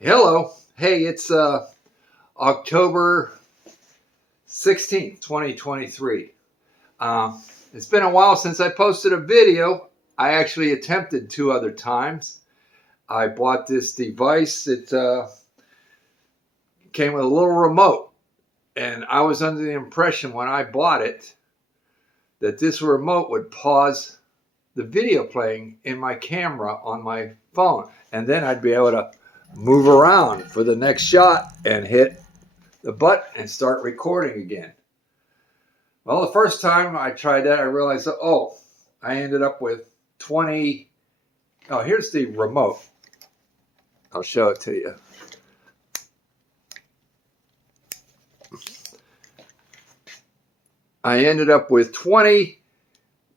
Hello. Hey, it's October 16th, 2023. It's been a while since I posted a video. I actually attempted 2 other times. I bought this device. It came with a little remote. And I was under the impression when I bought it that this remote would pause the video playing in my camera on my phone. And then I'd be able to move around for the next shot and hit the button and start recording again. Well, the first time I tried that, I realized, I ended up with 20. Oh, here's the remote. I'll show it to you. I ended up with 20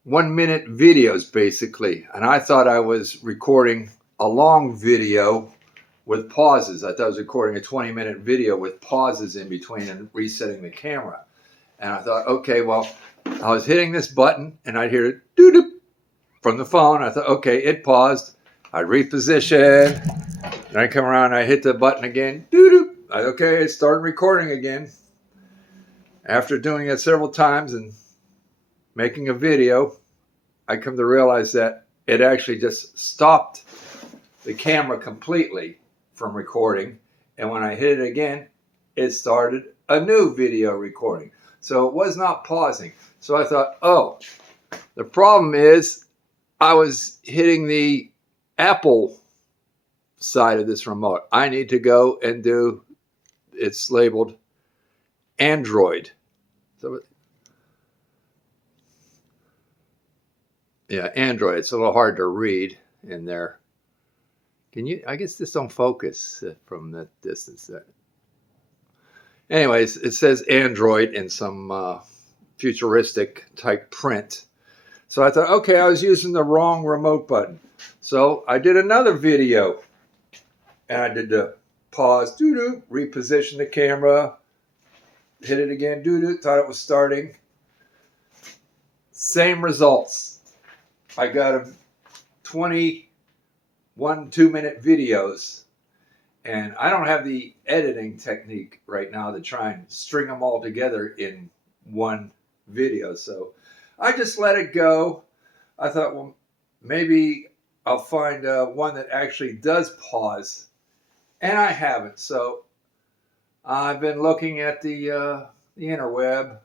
1-minute videos, basically. And I thought I was recording a long video with pauses. I thought I was recording a 20-minute video with pauses in between and resetting the camera. And I thought, okay, well, I was hitting this button and I'd hear it doo-doo from the phone. I thought, okay, it paused. I'd reposition. And I'd come around and I'd hit the button again. Doo-doo. Okay, it started recording again. After doing it several times and making a video, I come to realize that it actually just stopped the camera completely from recording. And when I hit it again, it started a new video recording. So it was not pausing. So I thought, the problem is I was hitting the Apple side of this remote. I need to go and do, it's labeled Android. So yeah, Android. It's a little hard to read in there. Can you, I guess this don't focus from the distance. Anyways, it says Android in some futuristic type print. So I thought, okay, I was using the wrong remote button. So I did another video and I did the pause, doo-doo, reposition the camera, hit it again, doo-doo, thought it was starting. Same results. I got 21 2-minute videos, and I don't have the editing technique right now to try and string them all together in one video. So I just let it go. I thought, well, maybe I'll find one that actually does pause, and I haven't. So I've been looking at the interweb,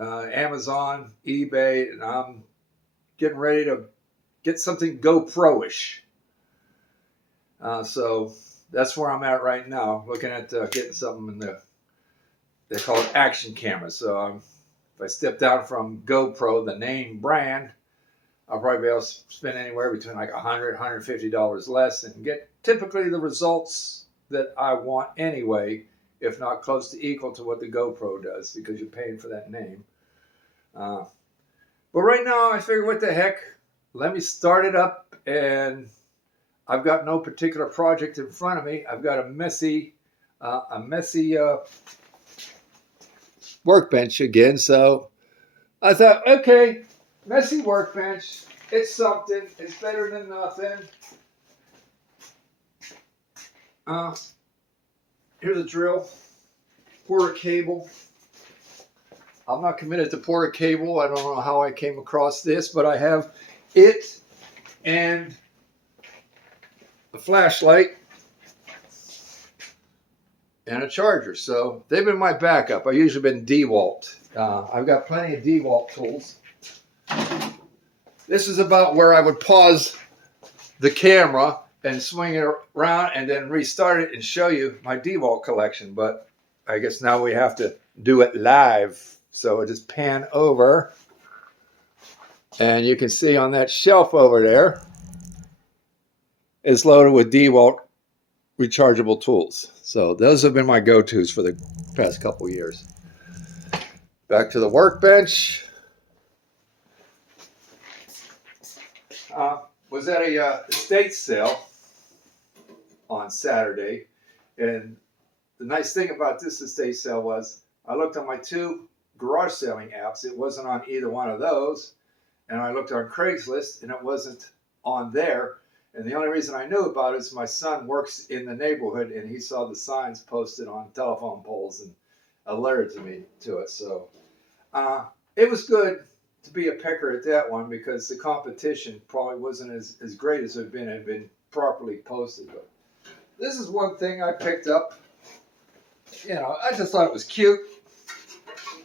Amazon, eBay, and I'm getting ready to get something GoPro-ish. So that's where I'm at right now, looking at getting something in they call it action camera. So if I step down from GoPro, the name brand, I'll probably be able to spend anywhere between like $100, $150 less and get typically the results that I want anyway, if not close to equal to what the GoPro does, because you're paying for that name. But right now I figure, what the heck, let me start it up, and I've got no particular project in front of me. I've got a messy workbench again. So I thought, okay, messy workbench. It's something. It's better than nothing. Here's a drill. Pour a cable. I'm not committed to pour a cable. I don't know how I came across this, but I have it and a flashlight and a charger. So they've been my backup. I've usually been DeWalt. I've got plenty of DeWalt tools. This is about where I would pause the camera and swing it around and then restart it and show you my DeWalt collection. But I guess now we have to do it live. So I just pan over, and you can see on that shelf over there is loaded with DeWalt rechargeable tools. So those have been my go-tos for the past couple years. Back to the workbench. Was at a estate sale on Saturday, and the nice thing about this estate sale was I looked on my 2 garage selling apps. It wasn't on either one of those, and I looked on Craigslist and it wasn't on there. And the only reason I knew about it is my son works in the neighborhood and he saw the signs posted on telephone poles and alerted me to it. So it was good to be a picker at that one because the competition probably wasn't as great as it had been properly posted. But this is one thing I picked up. You know, I just thought it was cute.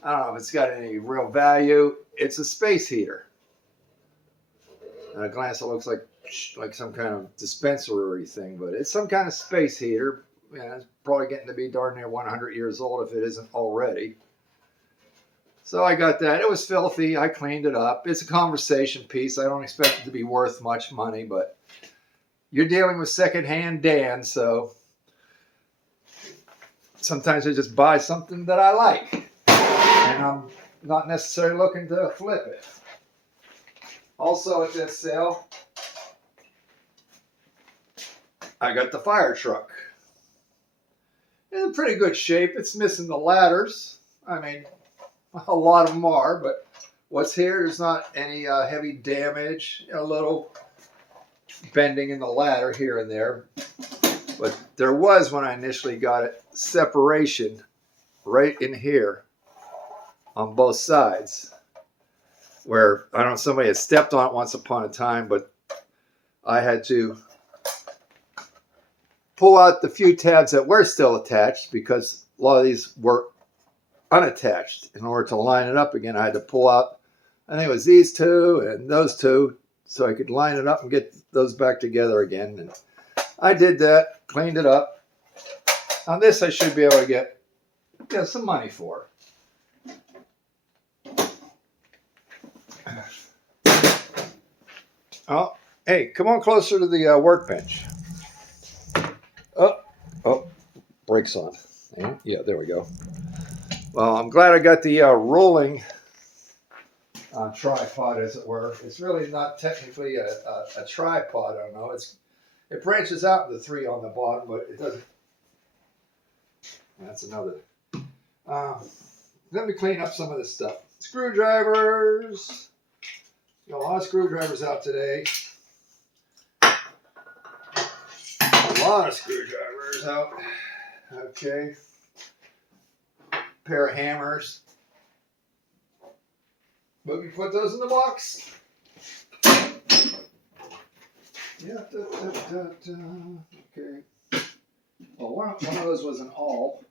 I don't know if it's got any real value. It's a space heater. At a glance, it looks like some kind of dispensary thing, but it's some kind of space heater. Yeah, it's probably getting to be darn near 100 years old if it isn't already. So I got that. It was filthy. I cleaned it up. It's a conversation piece. I don't expect it to be worth much money, but you're dealing with secondhand Dan, so sometimes I just buy something that I like, and I'm not necessarily looking to flip it. Also at this sale, I got the fire truck. It's in pretty good shape. It's missing the ladders. I mean, a lot of them are, but what's here, there's not any heavy damage. A little bending in the ladder here and there. But there was, when I initially got it, separation right in here on both sides. Where, I don't know, somebody had stepped on it once upon a time, but I had to pull out the few tabs that were still attached because a lot of these were unattached. In order to line it up again, I had to pull out, I think it was these two and those two, so I could line it up and get those back together again. And I did that, cleaned it up. On this, I should be able to get some money for. Oh, hey, come on closer to the workbench. Oh, brakes on. Yeah, there we go. Well, I'm glad I got the rolling tripod, as it were. It's really not technically a tripod, I don't know. It branches out into 3 on the bottom, but it doesn't. That's another. Let me clean up some of this stuff. Screwdrivers. Got a lot of screwdrivers out today. A lot of screwdrivers out. Okay. Pair of hammers. But we put those in the box. Yeah. Okay. Well, one of those was an awl.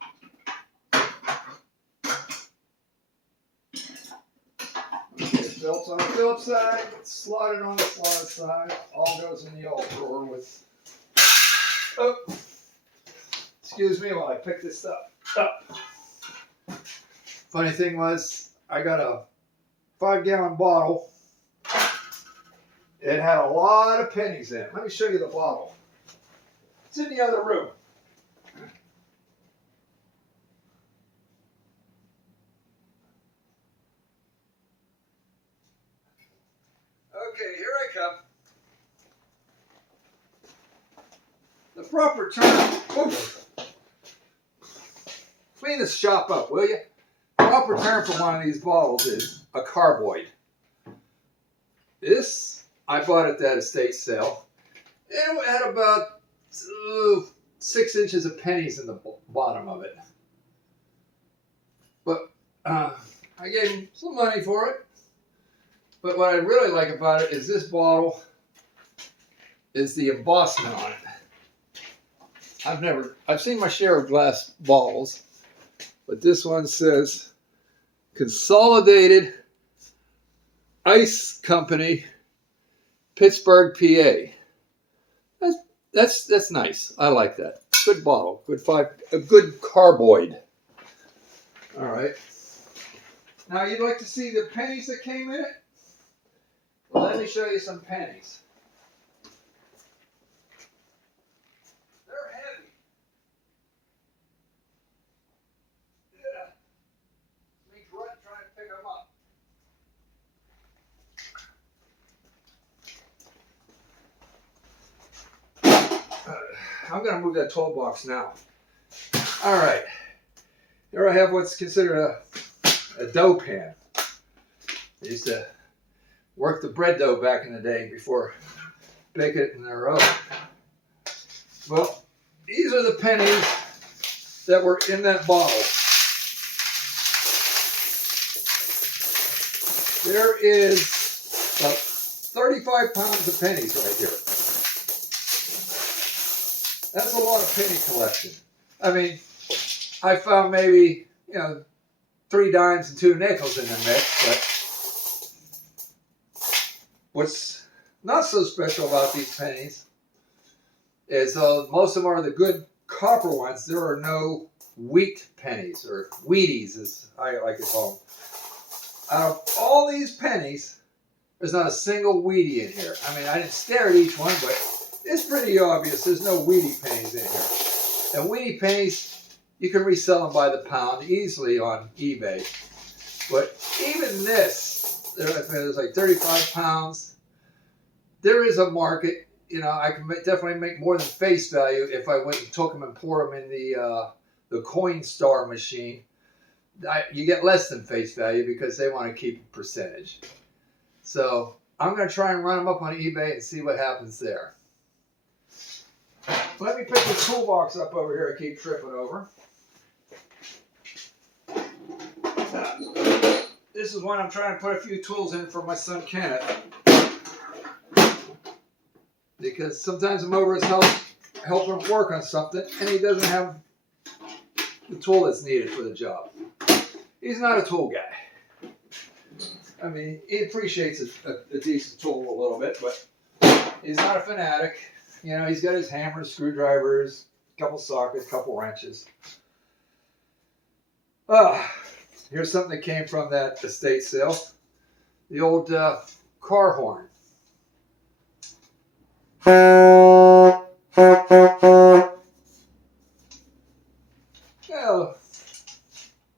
Belts on the Phillips side, slotted on the slotted side, all goes in the old drawer with, oh, excuse me while I pick this stuff up. Funny thing was, I got a 5-gallon bottle. It had a lot of pennies in it. Let me show you the bottle. It's in the other room. Okay, here I come. The proper term, clean this shop up, will you? The proper term for one of these bottles is a carboid. This, I bought at that estate sale. It had about 6 inches of pennies in the bottom of it. But I gave him some money for it. But what I really like about it is this bottle is the embossment on it. I've seen my share of glass bottles, but this one says Consolidated Ice Company, Pittsburgh, PA. That's nice. I like that. Good bottle. A good carboid. All right. Now you'd like to see the pennies that came in it? Well, let me show you some pennies. They're heavy. Yeah. Let me try to pick them up. I'm going to move that toll box now. All right. Here I have what's considered a dough pan. I used to work the bread dough back in the day before bake it in their oven. Well, these are the pennies that were in that bottle. There is about 35 pounds of pennies right here. That's a lot of penny collection. I mean, I found maybe, 3 dimes and 2 nickels in the mix, but what's not so special about these pennies is most of them are the good copper ones. There are no wheat pennies, or wheaties as I like to call them. Out of all these pennies, there's not a single wheatie in here. I mean, I didn't stare at each one, but it's pretty obvious there's no wheatie pennies in here. And wheatie pennies, you can resell them by the pound easily on eBay. But even this, there's like 35 pounds. There is a market. I can definitely make more than face value if I went and took them and poured them in the Coinstar machine. You get less than face value because they want to keep a percentage. So I'm going to try and run them up on eBay and see what happens there. Let me pick the toolbox up over here I keep tripping over. This is when I'm trying to put a few tools in for my son Kenneth. Because sometimes I'm over his house helping him work on something and he doesn't have the tool that's needed for the job. He's not a tool guy. I mean, he appreciates a decent tool a little bit, but he's not a fanatic. He's got his hammers, screwdrivers, a couple sockets, a couple wrenches. Here's something that came from that estate sale. The old car horn. Well,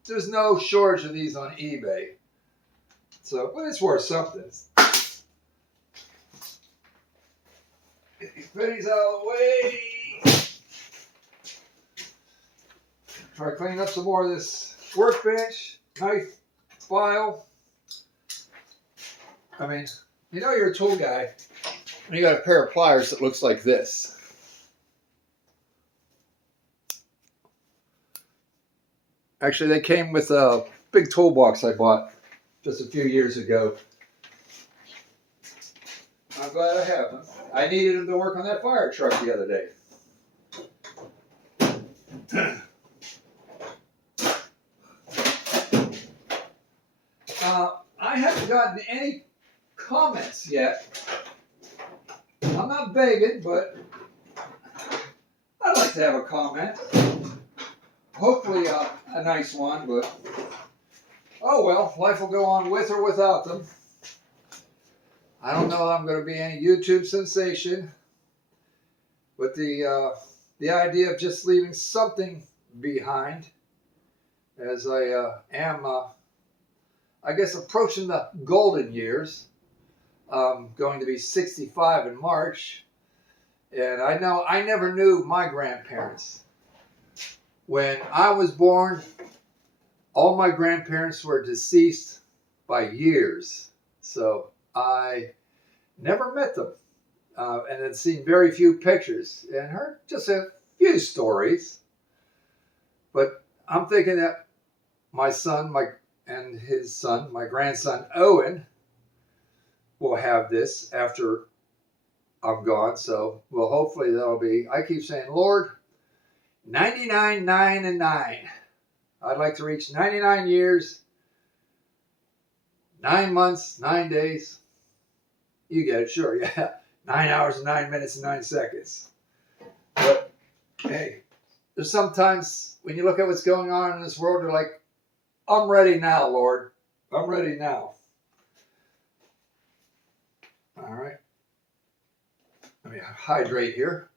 there's no shortage of these on eBay. So, but it's worth something. Get these pennies out of the way. Try to clean up some more of this workbench, knife, file. I mean, you're a tool guy when you got a pair of pliers that looks like this. Actually, they came with a big toolbox I bought just a few years ago. I'm glad I have them. I needed them to work on that fire truck the other day. I haven't gotten any comments yet. I'm not begging, but I'd like to have a comment. Hopefully a nice one, but oh well, life will go on with or without them. I don't know that I'm going to be any YouTube sensation, but the idea of just leaving something behind, as I am, I guess, approaching the golden years. I'm going to be 65 in March, and I know I never knew my grandparents. When I was born, all my grandparents were deceased by years, so I never met them, and had seen very few pictures and heard just a few stories. But I'm thinking that my son, and his son, my grandson Owen, will have this after I'm gone. So, well, hopefully that'll be. I keep saying, Lord, 99, 9, and 9. I'd like to reach 99 years, 9 months, 9 days. You get it, sure, yeah. 9 hours and 9 minutes and 9 seconds. But, hey, there's sometimes when you look at what's going on in this world, you're like, I'm ready now, Lord. I'm ready now. All right. Let me hydrate here.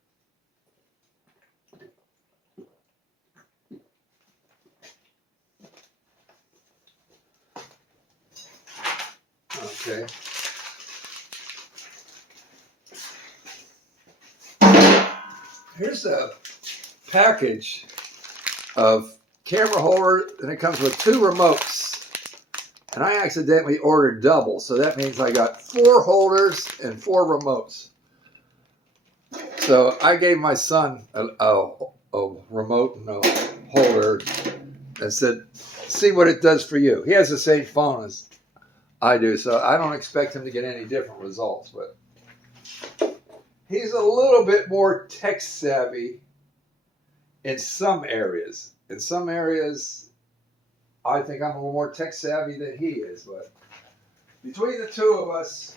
Okay. Here's a package of camera holder, and it comes with 2 remotes. And I accidentally ordered double, so that means I got 4 holders and 4 remotes. So I gave my son a remote and a holder and said, see what it does for you. He has the same phone as I do, so I don't expect him to get any different results, but he's a little bit more tech savvy in some areas. In some areas, I think I'm a little more tech savvy than he is, but between the two of us,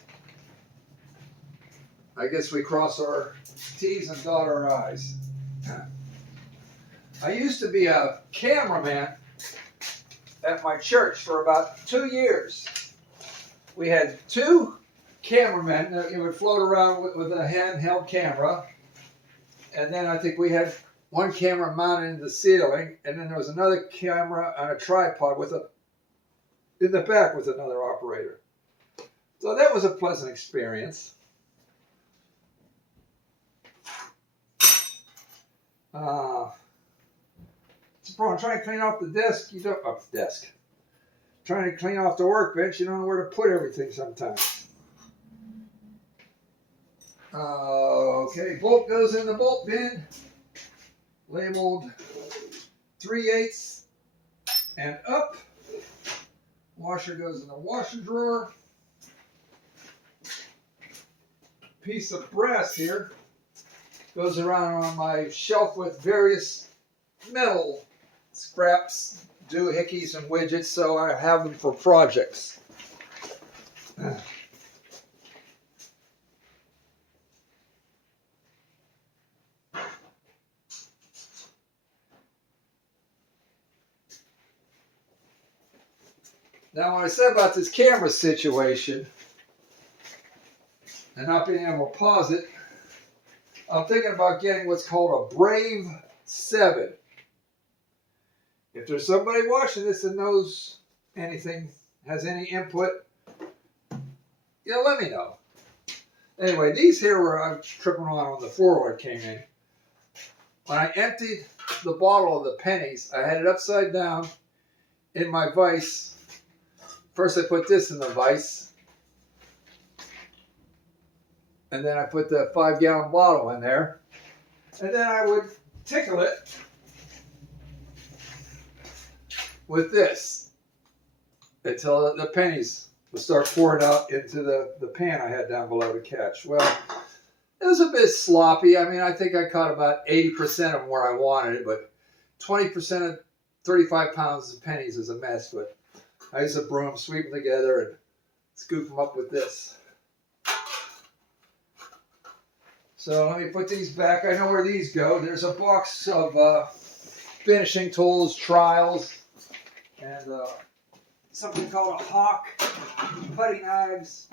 I guess we cross our T's and dot our I's. I used to be a cameraman at my church for about 2 years. We had 2 cameramen that would float around with a handheld camera. And then I think we had 1 camera mounted in the ceiling. And then there was another camera on a tripod in the back with another operator. So that was a pleasant experience. I'm trying to clean off the desk. You don't Trying to clean off the workbench. You don't know where to put everything sometimes. Okay, bolt goes in the bolt bin, labeled 3/8 and up. Washer goes in the washer drawer. Piece of brass here goes around on my shelf with various metal scraps, doohickeys, and widgets, so I have them for projects. Now, what I said about this camera situation and not being able to pause it, I'm thinking about getting what's called a Brave 7. If there's somebody watching this that knows anything, has any input, let me know. Anyway, these here were I was tripping on the floor when it came in. When I emptied the bottle of the pennies, I had it upside down in my vise. First I put this in the vise, and then I put the 5-gallon bottle in there, and then I would tickle it with this until the pennies would start pouring out into the pan I had down below to catch. Well, it was a bit sloppy. I mean, I think I caught about 80% of them where I wanted it, but 20% of 35 pounds of pennies is a mess. But I use a broom, sweep them together, and scoop them up with this. So let me put these back. I know where these go. There's a box of finishing tools, trials, and something called a hawk, putty knives.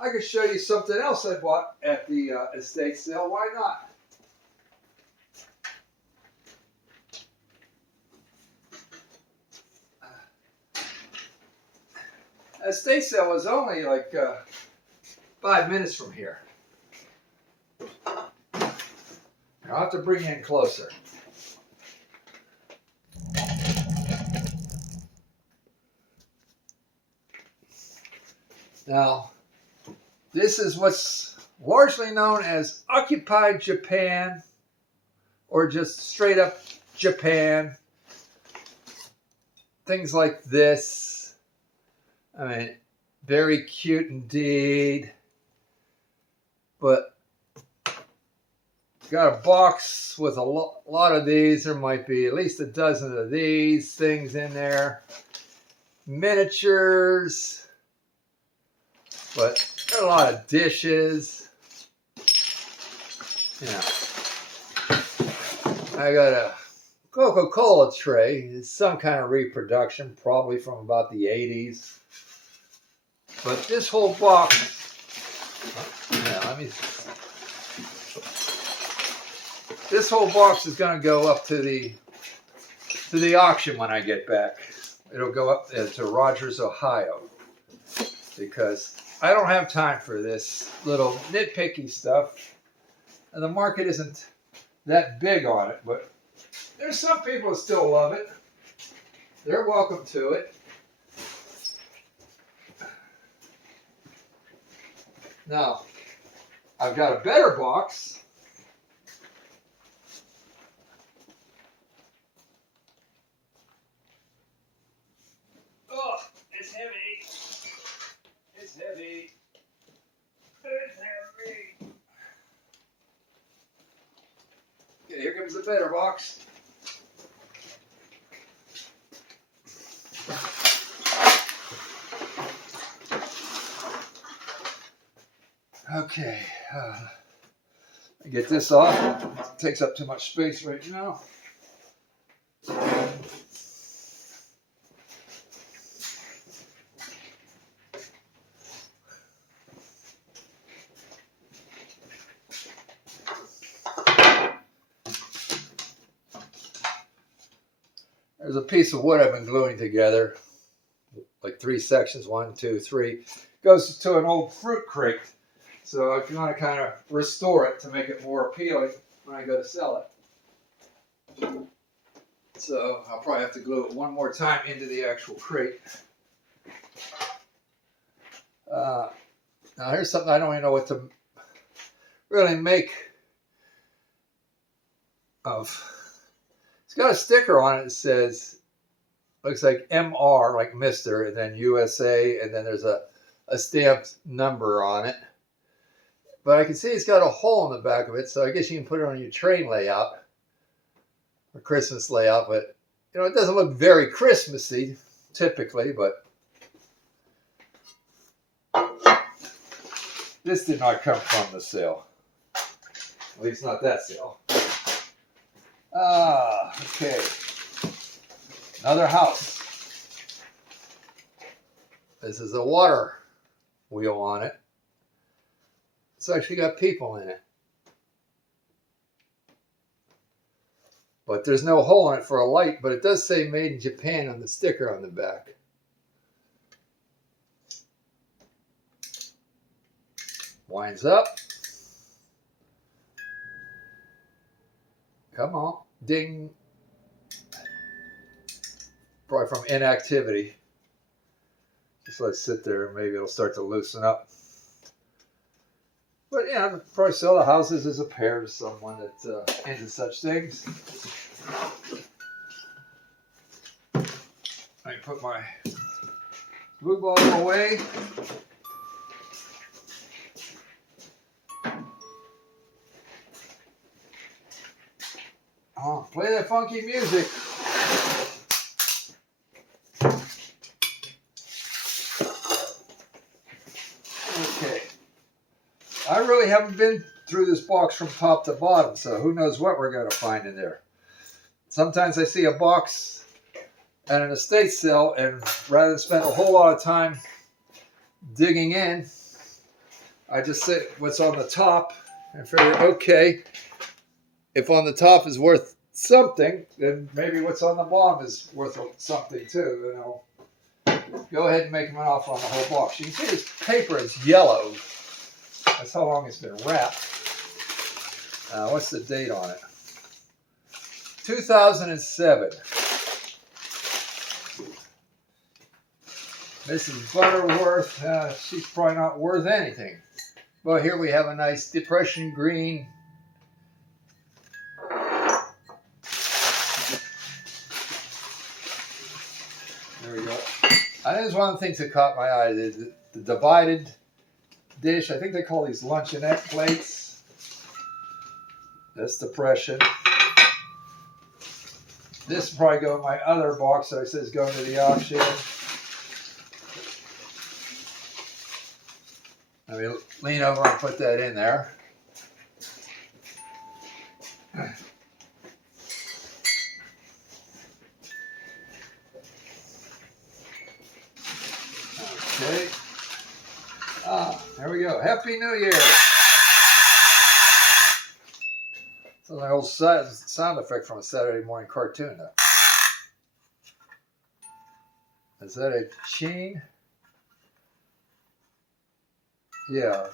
I could show you something else I bought at the estate sale. Why not? Estate sale was only like 5 minutes from here. I'll have to bring you in closer. Now, this is what's largely known as occupied Japan, or just straight up Japan. Things like this. I mean, very cute indeed. But got a box with a lot of these. There might be at least a dozen of these things in there. Miniatures. But got a lot of dishes. Yeah. I got a Coca-Cola tray. It's some kind of reproduction, probably from about the 80s. But this whole box, this whole box is going to go up to the auction when I get back. It'll go up to Rogers, Ohio, because I don't have time for this little nitpicky stuff, and the market isn't that big on it. But there's some people who still love it. they're welcome to it. Now, I've got a better box. Oh, it's heavy. It's heavy. It's heavy. Okay, here comes the better box. Okay, I get this off. It takes up too much space right now. There's a piece of wood I've been gluing together, like 3 sections, 1, 2, 3. Goes to an old fruit crate. So if you want to kind of restore it to make it more appealing when I go to sell it. So I'll probably have to glue it one more time into the actual crate. Now here's something I don't even know what to really make of. It's got a sticker on it that says, looks like MR, like Mr., and then USA, and then there's a stamped number on it. But I can see it's got a hole in the back of it, so I guess you can put it on your train layout or Christmas layout. But you know, it doesn't look very Christmassy typically. But this did not come from the sale, at least not that sale. Okay, another house. This is a water wheel on it. It's actually got people in it. But there's no hole in it for a light, but it does say made in Japan on the sticker on the back. Winds up. Come on. Ding. Probably from inactivity. Just let it sit there and maybe it'll start to loosen up. But yeah, I'd probably sell the houses as a pair to someone that's into such things. I can put my glue bottle away. Oh, play that funky music. Okay. I really haven't been through this box from top to bottom, so who knows what we're going to find in there. Sometimes I see a box at an estate sale, and rather than spend a whole lot of time digging in, I just say what's on the top and figure, okay, if on the top is worth something, then maybe what's on the bottom is worth something too. You know, go ahead and make them an offer on the whole box. You can see this paper is yellow. That's how long it's been wrapped. What's the date on it? 2007. Mrs. Butterworth, she's probably not worth anything. But here we have a nice depression green. There we go. I think it's one of the things that caught my eye. The divided dish. I think they call these luncheonette plates. That's depression. This will probably go in my other box that says going to the auction. Let me lean over and put that in there. Okay. There we go. Happy New Year. It's an old sound effect from a Saturday morning cartoon. Is that a chain? Yeah.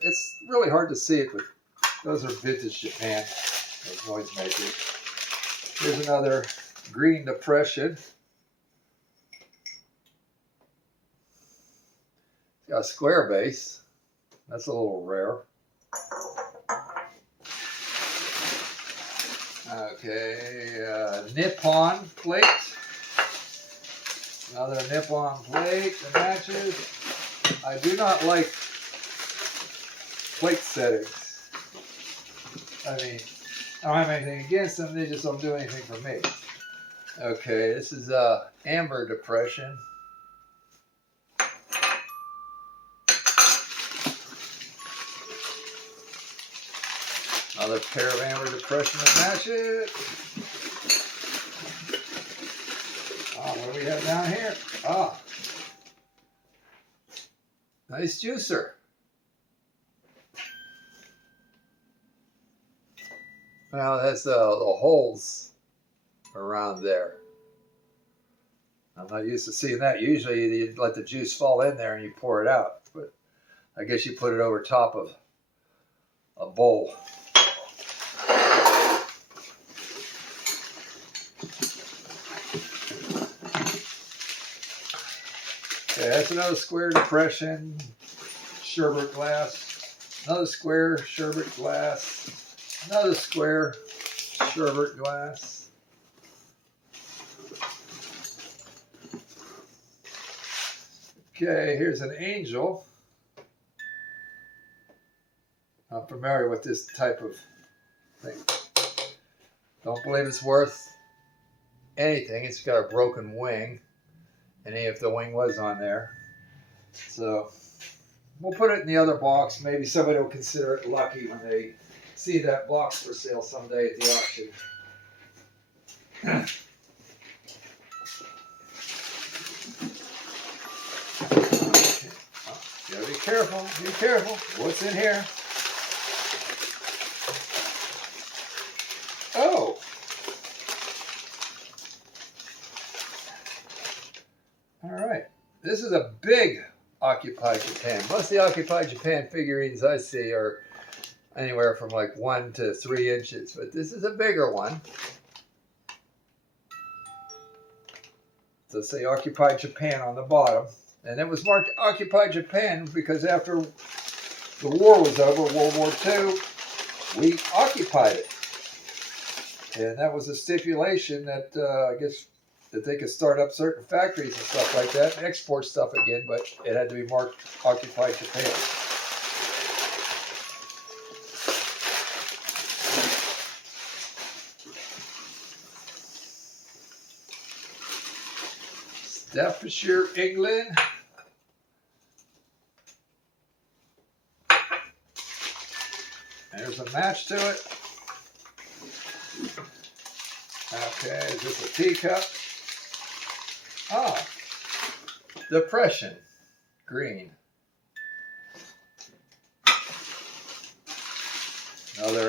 It's really hard to see it, but those are vintage Japan. Those noise makers. Here's another green depression. It's got a square base. That's a little rare. Okay, Nippon plate. Another Nippon plate that matches. I do not like plate settings. I mean, I don't have anything against them. They just don't do anything for me. Okay, this is amber depression. Another pair of amber depression to match it. Oh, what do we have down here? Ah, nice juicer. Now that's the holes around there. I'm not used to seeing that. Usually you let the juice fall in there and you pour it out. But I guess you put it over top of a bowl. Okay, that's another square depression, sherbet glass. Another square sherbet glass. Another square sherbet glass. Okay, here's an angel. I'm familiar with this type of thing. Don't believe it's worth anything. It's got a broken wing. And if the wing was on there. So we'll put it in the other box. Maybe somebody will consider it lucky when they see that box for sale someday at the auction. Okay. Oh, gotta be careful. Be careful. What's in here? Oh. All right. This is a big Occupy Japan. Most of the Occupy Japan figurines I see are anywhere from like 1 to 3 inches, but this is a bigger one. So say Occupy Japan on the bottom. And it was marked Occupy Japan because after the war was over, World War II, we occupied it. And that was a stipulation that I guess that they could start up certain factories and stuff like that and export stuff again, but it had to be marked Occupy Japan. Staffordshire, England. There's a match to it. Okay, is this a teacup? Ah, depression, green. Another